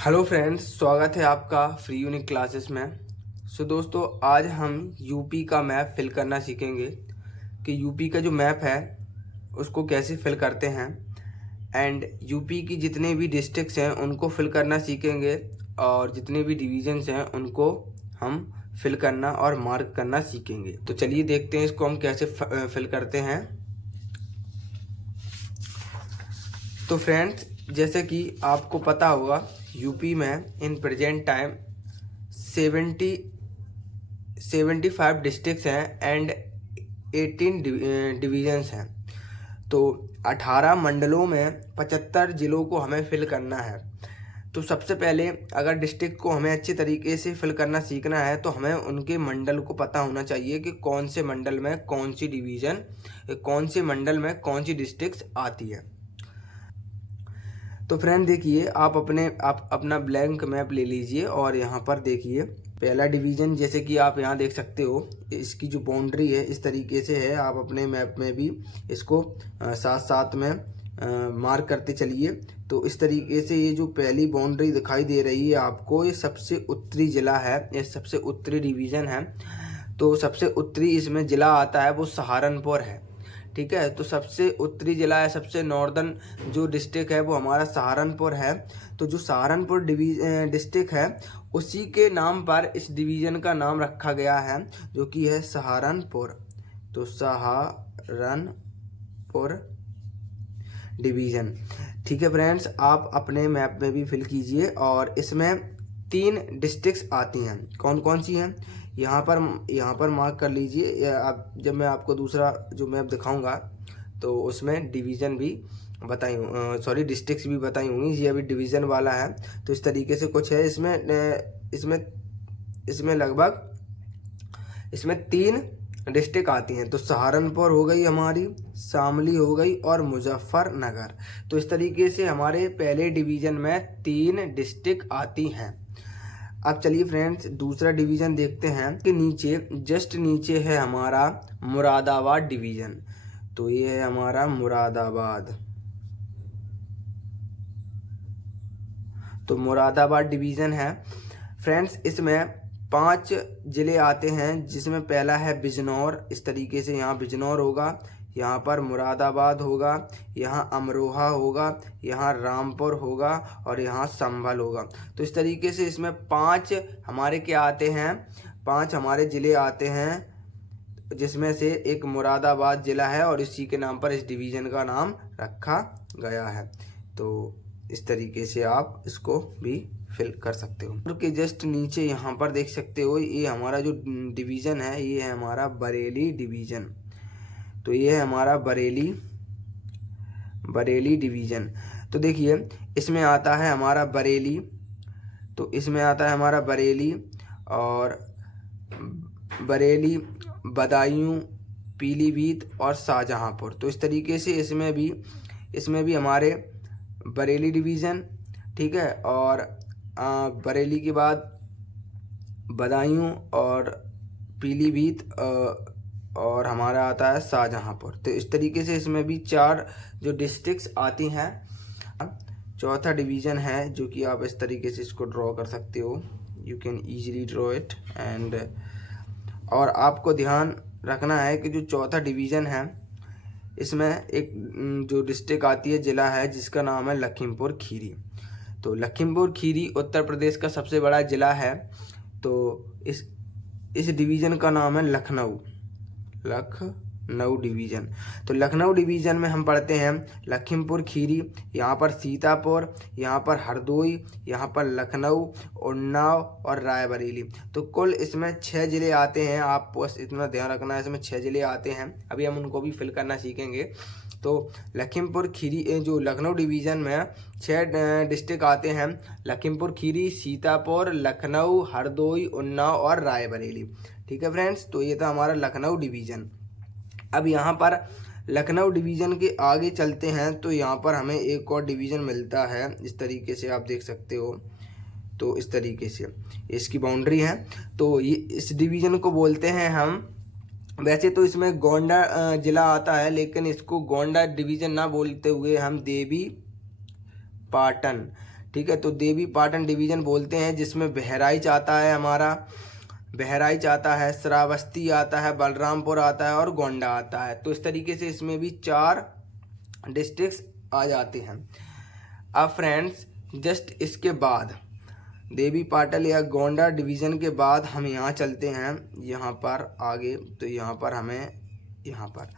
Hello friends, स्वागत है आपका फ्री यूनिक क्लासेस में। दोस्तों, आज हम यूपी का मैप फिल करना सीखेंगे कि यूपी का जो मैप है उसको कैसे फिल करते हैं एंड यूपी की जितने भी डिस्ट्रिक्ट्स हैं उनको फिल करना सीखेंगे और जितने भी डिवीजन्स हैं उनको हम फिल करना और मार्क करना सीखेंगे। तो चलिए देखते हैं इसको हम कैसे फिल करते हैं। तो फ्रेंड्स, जैसे कि आपको पता होगा यूपी में इन प्रेजेंट टाइम 75 डिस्ट्रिक्ट्स हैं एंड 18 डिवीजन्स हैं। तो 18 मंडलों में 75 ज़िलों को हमें फिल करना है। तो सबसे पहले अगर डिस्ट्रिक्ट को हमें अच्छे तरीके से फिल करना सीखना है तो हमें उनके मंडल को पता होना चाहिए कि कौन से मंडल में कौन सी डिवीज़न, कौन से मंडल में कौन सी डिस्ट्रिक्ट आती है। तो फ्रेंड देखिए, आप अपना ब्लैंक मैप ले लीजिए और यहाँ पर देखिए पहला डिवीज़न, जैसे कि आप यहाँ देख सकते हो इसकी जो बाउंड्री है इस तरीके से है। आप अपने मैप में भी इसको साथ साथ में मार्क करते चलिए। तो इस तरीके से ये जो पहली बाउंड्री दिखाई दे रही है आपको, ये सबसे उत्तरी ज़िला है, ये सबसे उत्तरी डिवीज़न है। तो सबसे उत्तरी इसमें ज़िला आता है वो सहारनपुर है। ठीक है, तो सबसे उत्तरी ज़िला है, सबसे नॉर्दर्न जो डिस्ट्रिक्ट है वो हमारा सहारनपुर है। तो जो सहारनपुर डिस्ट्रिक्ट है उसी के नाम पर इस डिवीज़न का नाम रखा गया है, जो कि है सहारनपुर। तो सहारनपुर डिवीज़न। ठीक है फ्रेंड्स, आप अपने मैप में भी फिल कीजिए और इसमें 3 डिस्ट्रिक्ट्स आती हैं। कौन कौन सी हैं यहाँ पर मार्क कर लीजिए। आप जब मैं आपको दूसरा जो मैप दिखाऊंगा तो उसमें डिवीज़न भी डिस्ट्रिक्ट्स भी बताई होंगी। ये अभी डिवीज़न वाला है। तो इस तरीके से कुछ है इसमें लगभग 3 डिस्ट्रिक्ट आती हैं। तो सहारनपुर हो गई हमारी, शामली हो गई और मुजफ्फरनगर। तो इस तरीके से हमारे पहले डिवीज़न में 3 डिस्ट्रिक्ट आती हैं। अब चलिए फ्रेंड्स, दूसरा डिवीज़न देखते हैं कि जस्ट नीचे है हमारा मुरादाबाद डिवीज़न। तो ये है हमारा मुरादाबाद। तो मुरादाबाद डिवीज़न है फ्रेंड्स। इसमें 5 ज़िले आते हैं, जिसमें पहला है बिजनौर। इस तरीके से यहाँ बिजनौर होगा, यहाँ पर मुरादाबाद होगा, यहाँ अमरोहा होगा, यहाँ रामपुर होगा और यहाँ संभल होगा। तो इस तरीके से इसमें 5 हमारे क्या आते हैं, 5 हमारे ज़िले आते हैं, जिसमें से एक मुरादाबाद ज़िला है और इसी के नाम पर इस डिवीज़न का नाम रखा गया है। तो इस तरीके से आप इसको भी फिल कर सकते हो। के जस्ट नीचे यहाँ पर देख सकते हो, ये हमारा जो डिवीज़न है ये है हमारा बरेली डिवीज़न। तो ये है हमारा बरेली डिवीज़न। तो देखिए इसमें आता है हमारा बरेली, तो इसमें आता है हमारा बरेली और बरेली, बदायूं, पीलीभीत और शाहजहांपुर। तो इस तरीके से इसमें भी हमारे बरेली डिवीज़न। ठीक है, और बरेली के बाद बदायूं और पीलीभीत और हमारा आता है शाहजहांपुर। तो इस तरीके से इसमें भी 4 जो डिस्ट्रिक्ट्स आती हैं। चौथा डिवीज़न है जो कि आप इस तरीके से इसको ड्रॉ कर सकते हो, you can easily draw it और आपको ध्यान रखना है कि जो चौथा डिवीज़न है इसमें एक जो डिस्ट्रिक्ट आती है, ज़िला है, जिसका नाम है लखीमपुर खीरी। तो लखीमपुर खीरी उत्तर प्रदेश का सबसे बड़ा ज़िला है। तो इस डिवीज़न का नाम है लखनऊ डिवीज़न। तो लखनऊ डिवीज़न में हम पढ़ते हैं लखीमपुर खीरी, यहाँ पर सीतापुर, यहाँ पर हरदोई, यहाँ पर लखनऊ, उन्नाव और रायबरेली। तो कुल इसमें 6 ज़िले आते हैं। आप बस इतना ध्यान रखना है, इसमें 6 ज़िले आते हैं। अभी हम उनको भी फिल करना सीखेंगे। तो लखीमपुर खीरी जो लखनऊ डिवीज़न में 6 डिस्ट्रिक्ट आते हैं, लखीमपुर खीरी, सीतापुर, लखनऊ, हरदोई, उन्नाव और रायबरेली। ठीक है फ्रेंड्स, तो ये था हमारा लखनऊ डिवीज़न। अब यहाँ पर लखनऊ डिवीज़न के आगे चलते हैं तो यहाँ पर हमें एक और डिवीज़न मिलता है, इस तरीके से आप देख सकते हो। तो इस तरीके से इसकी बाउंड्री है। तो ये इस डिवीज़न को बोलते हैं हम, वैसे तो इसमें गोंडा ज़िला आता है, लेकिन इसको गोंडा डिवीज़न ना बोलते हुए हम देवी पाटन, ठीक है। तो देवी पाटन डिवीज़न बोलते हैं, जिसमें बहराइच आता है हमारा, बहराइच आता है, श्रावस्ती आता है, बलरामपुर आता है और गोंडा आता है। तो इस तरीके से इसमें भी 4 डिस्ट्रिक्ट्स आ जाते हैं। अब फ्रेंड्स जस्ट इसके बाद देवी पाटल या गोंडा डिवीज़न के बाद हम यहाँ चलते हैं, यहाँ पर आगे। तो यहाँ पर हमें यहाँ पर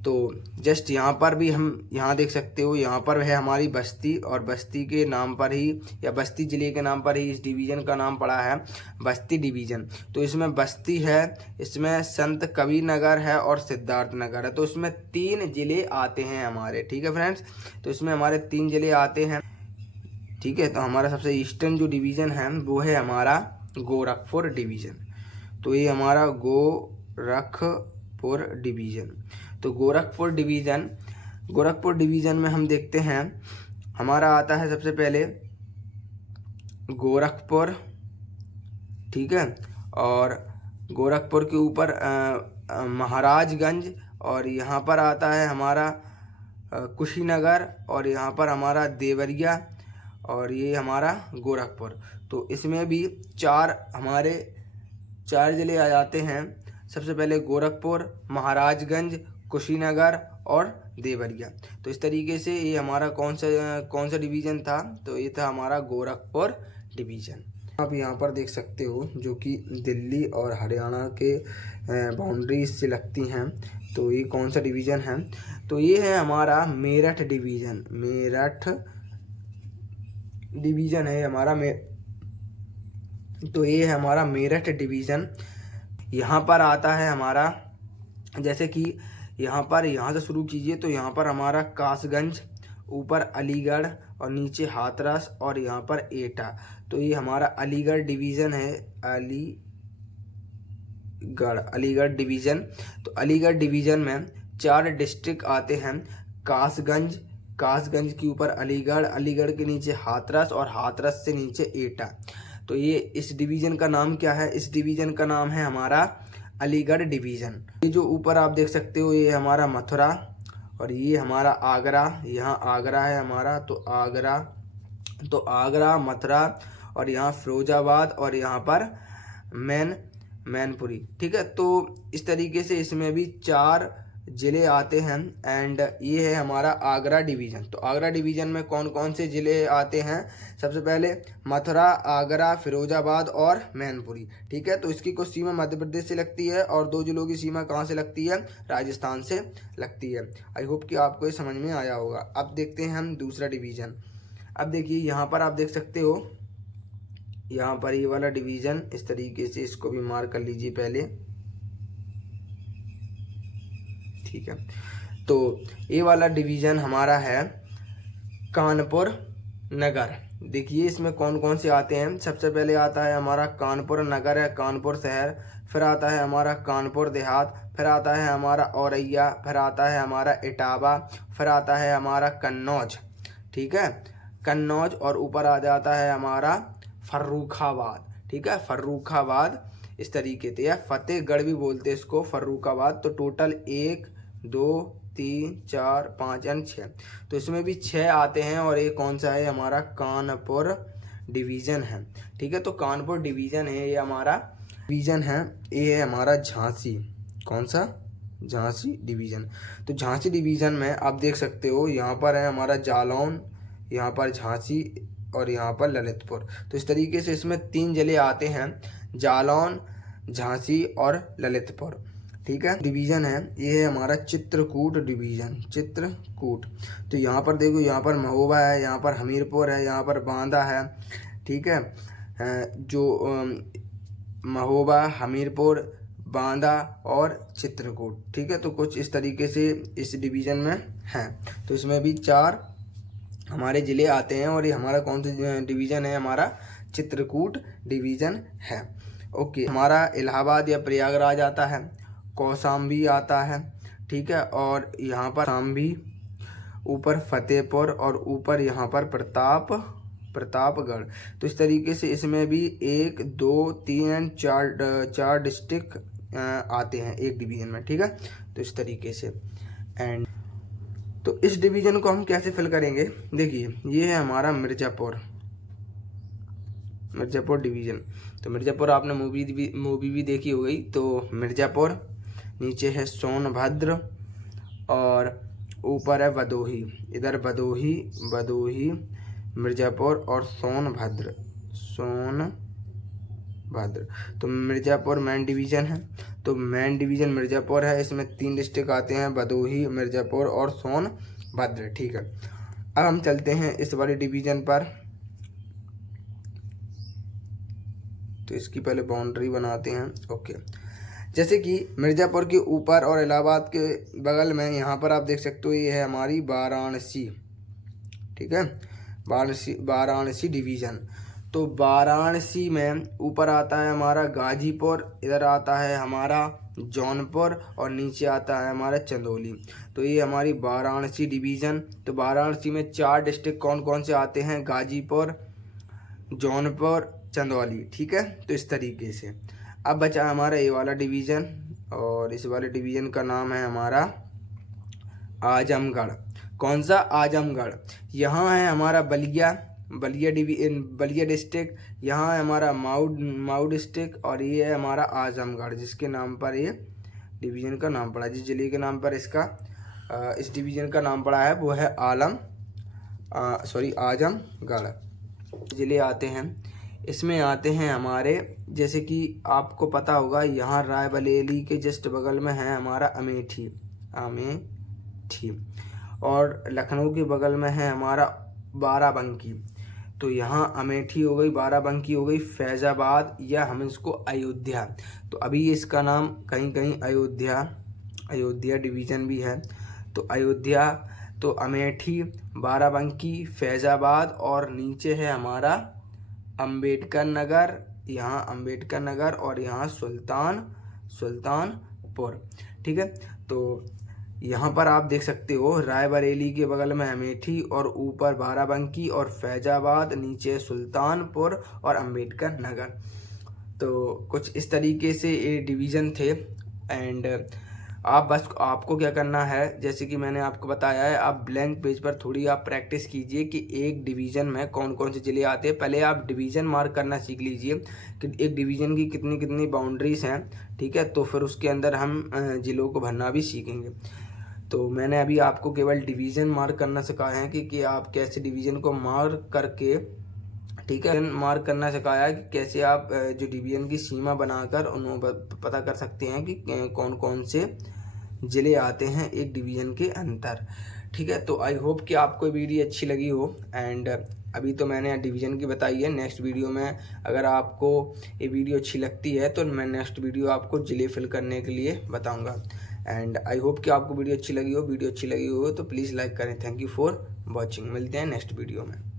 तो जस्ट यहाँ पर भी हम यहाँ देख सकते हो, यहाँ पर है हमारी बस्ती, और बस्ती के नाम पर ही या बस्ती ज़िले के नाम पर ही इस डिवीज़न का नाम पड़ा है बस्ती डिवीज़न। तो इसमें बस्ती है, इसमें संत कबीर नगर है और सिद्धार्थ नगर है। तो इसमें 3 ज़िले आते हैं हमारे, ठीक है फ्रेंड्स। तो इसमें हमारे 3 ज़िले आते हैं, ठीक है। तो हमारा सबसे ईस्टर्न जो डिवीज़न है वो है हमारा गोरखपुर डिवीज़न। तो ये हमारा गोरखपुर डिवीज़न। तो गोरखपुर डिवीज़न में हम देखते हैं, हमारा आता है सबसे पहले गोरखपुर, ठीक है। और गोरखपुर के ऊपर महाराजगंज, और यहाँ पर आता है हमारा कुशीनगर, और यहाँ पर हमारा देवरिया, और ये हमारा गोरखपुर। तो इसमें भी 4 ज़िले आ जाते हैं। सबसे पहले गोरखपुर, महाराजगंज, कुशीनगर और देवरिया। तो इस तरीके से ये हमारा कौन सा डिवीज़न था, तो ये था हमारा गोरखपुर डिवीज़न। आप यहाँ पर देख सकते हो, जो कि दिल्ली और हरियाणा के बाउंड्री से लगती हैं। तो ये कौन सा डिवीज़न है, तो ये है हमारा मेरठ डिवीज़न। मेरठ डिवीज़न है हमारा तो ये है हमारा मेरठ डिवीज़न। यहाँ पर आता है हमारा, जैसे कि यहाँ से शुरू कीजिए, तो यहाँ पर हमारा कासगंज, ऊपर अलीगढ़ और नीचे हाथरस और यहाँ पर एटा। तो ये हमारा अलीगढ़ डिवीज़न है, अलीगढ़ डिवीज़न। तो अलीगढ़ डिवीज़न में 4 डिस्ट्रिक्ट आते हैं। कासगंज के ऊपर अलीगढ़, अलीगढ़ के नीचे हाथरस और हाथरस से नीचे एटा। तो ये इस डिवीज़न का नाम क्या है, इस डिवीज़न का नाम है हमारा अलीगढ़ डिवीज़न। ये जो ऊपर आप देख सकते हो, ये हमारा मथुरा, और ये हमारा आगरा, यहाँ आगरा है हमारा। तो आगरा, मथुरा, और यहाँ फिरोजाबाद, और यहाँ पर मैनपुरी, ठीक है। तो इस तरीके से इसमें भी 4 ज़िले आते हैं। एंड ये है हमारा आगरा डिवीज़न। तो आगरा डिवीज़न में कौन कौन से ज़िले आते हैं, सबसे पहले मथुरा, आगरा, फिरोजाबाद और मैनपुरी, ठीक है। तो इसकी कुछ सीमा मध्य प्रदेश से लगती है, और 2 ज़िलों की सीमा कहाँ से लगती है, राजस्थान से लगती है। आई होप कि आपको ये समझ में आया होगा। अब देखते हैं हम दूसरा डिवीज़न। अब देखिए यहाँ पर आप देख सकते हो, यहाँ पर ये वाला डिवीज़न इस तरीके से, इसको भी मार्क कर लीजिए पहले, ठीक है। तो ये वाला डिवीज़न हमारा है कानपुर नगर। देखिए इसमें कौन कौन से आते हैं। सबसे पहले आता है हमारा कानपुर नगर है, कानपुर शहर, फिर आता है हमारा कानपुर देहात, फिर आता है हमारा औरैया, फिर आता है हमारा इटावा, फिर आता है हमारा कन्नौज, ठीक है, कन्नौज, और ऊपर आ जाता है हमारा फर्रुखाबाद, ठीक है, फर्रुखाबाद इस तरीके से, या फतेहगढ़ भी बोलते हैं इसको, फर्रुखाबाद। तो टोटल 1 2 3 4 5 एंड 6, तो इसमें भी 6 आते हैं। और ये कौन सा है, हमारा कानपुर डिवीज़न है, ठीक है। तो कानपुर डिवीज़न है, ये हमारा डिवीज़न है। ये है हमारा झांसी, कौन सा, झांसी डिवीज़न। तो झांसी डिवीज़न में आप देख सकते हो, यहाँ पर है हमारा जालौन, यहाँ पर झांसी, और यहाँ पर ललितपुर। तो इस तरीके से इसमें 3 ज़िले आते हैं, जालौन, झांसी और ललितपुर, ठीक है। डिवीज़न है, ये है हमारा चित्रकूट डिवीज़न, चित्रकूट। तो यहाँ पर देखो, यहाँ पर महोबा है, यहाँ पर हमीरपुर है, यहाँ पर बांदा है, ठीक है। जो महोबा, हमीरपुर, बांदा और चित्रकूट, ठीक है। तो कुछ इस तरीके से इस डिवीज़न में हैं। तो इसमें भी 4 हमारे ज़िले आते हैं, और ये हमारा कौन सा डिवीज़न है, हमारा चित्रकूट डिवीज़न है। ओके, हमारा इलाहाबाद या प्रयागराज आता है, कौशाम्बी आता है, ठीक है, और यहाँ पर शाम्भी, ऊपर फतेहपुर, और ऊपर यहाँ पर प्रतापगढ़। तो इस तरीके से इसमें भी 1 2 3 एंड 4 डिस्ट्रिक्ट आते हैं एक डिवीज़न में, ठीक है। तो इस तरीके से, एंड तो इस डिवीज़न को हम कैसे फिल करेंगे, देखिए ये है हमारा मिर्ज़ापुर, मिर्ज़ापुर डिवीज़न। तो मिर्ज़ापुर आपने मूवी भी देखी हो गई। तो मिर्ज़ापुर, नीचे है सोनभद्र और ऊपर है भदोही। इधर भदोही मिर्ज़ापुर और सोनभद्र। तो मिर्ज़ापुर मेन डिवीज़न है। तो मेन डिवीज़न मिर्ज़ापुर है। इसमें 3 डिस्ट्रिक्ट आते हैं, भदोही, मिर्ज़ापुर और सोनभद्र। ठीक है, अब हम चलते हैं इस वाले डिवीज़न पर। तो इसकी पहले बाउंड्री बनाते हैं। ओके, जैसे कि मिर्ज़ापुर के ऊपर और इलाहाबाद के बगल में यहाँ पर आप देख सकते हो, ये है हमारी वाराणसी। ठीक है, वाराणसी डिवीज़न। तो वाराणसी में ऊपर आता है हमारा गाजीपुर, इधर आता है हमारा जौनपुर और नीचे आता है हमारा चंदौली। तो ये हमारी वाराणसी डिवीज़न। तो वाराणसी में 4 डिस्ट्रिक्ट कौन कौन से आते हैं? गाजीपुर, जौनपुर, चंदौली। ठीक है, तो इस तरीके से अब बचा हमारा ये वाला डिवीज़न, और इस वाले डिवीज़न का नाम है हमारा आजमगढ़। कौन सा? आजमगढ़। यहाँ है हमारा बलिया डिस्ट्रिक्ट, यहाँ है हमारा माऊ डिस्ट्रिक्ट, और ये है हमारा आजमगढ़, जिसके नाम पर ये डिवीज़न का नाम पड़ा, जिस जिले के नाम पर इस डिवीज़न का नाम पड़ा है वो है आजमगढ़। जिले आते हैं, इसमें आते हैं हमारे, जैसे कि आपको पता होगा, यहाँ रायबरेली के जस्ट बगल में है हमारा अमेठी, और लखनऊ के बगल में है हमारा बाराबंकी। तो यहाँ अमेठी हो गई, बाराबंकी हो गई, फैज़ाबाद, या हम इसको अयोध्या। तो अभी इसका नाम कहीं कहीं अयोध्या डिवीज़न भी है। तो अयोध्या, तो अमेठी, बाराबंकी, फैज़ाबाद, और नीचे है हमारा अंबेडकर नगर, यहाँ अंबेडकर नगर, और यहाँ सुल्तानपुर। ठीक है, तो यहाँ पर आप देख सकते हो रायबरेली के बगल में अमेठी, और ऊपर बाराबंकी और फैज़ाबाद, नीचे सुल्तानपुर और अंबेडकर नगर। तो कुछ इस तरीके से ये डिवीज़न थे। एंड आपको क्या करना है, जैसे कि मैंने आपको बताया है, आप ब्लैंक पेज पर थोड़ी आप प्रैक्टिस कीजिए कि एक डिवीज़न में कौन कौन से ज़िले आते हैं। पहले आप डिवीज़न मार्क करना सीख लीजिए कि एक डिवीज़न की कितनी कितनी बाउंड्रीज हैं। ठीक है, तो फिर उसके अंदर हम ज़िलों को भरना भी सीखेंगे। तो मैंने अभी आपको केवल डिवीज़न मार्क करना सिखाया है कि आप कैसे डिवीज़न को मार्क करके, ठीक है, मार्क करना सिखाया है कि कैसे आप जो डिवीज़न की सीमा बनाकर उन्हें पता कर सकते हैं कि कौन कौन से ज़िले आते हैं एक डिवीज़न के अंदर। ठीक है, तो आई होप कि आपको वीडियो अच्छी लगी हो। एंड अभी तो मैंने डिवीज़न की बताई है। नेक्स्ट वीडियो में अगर आपको ये वीडियो अच्छी लगती है तो मैं नेक्स्ट वीडियो आपको ज़िले फिल करने के लिए बताऊँगा। एंड आई होप कि आपको वीडियो अच्छी लगी हो। तो प्लीज़ लाइक करें। Thank you for watching. मिलते हैं नेक्स्ट वीडियो में।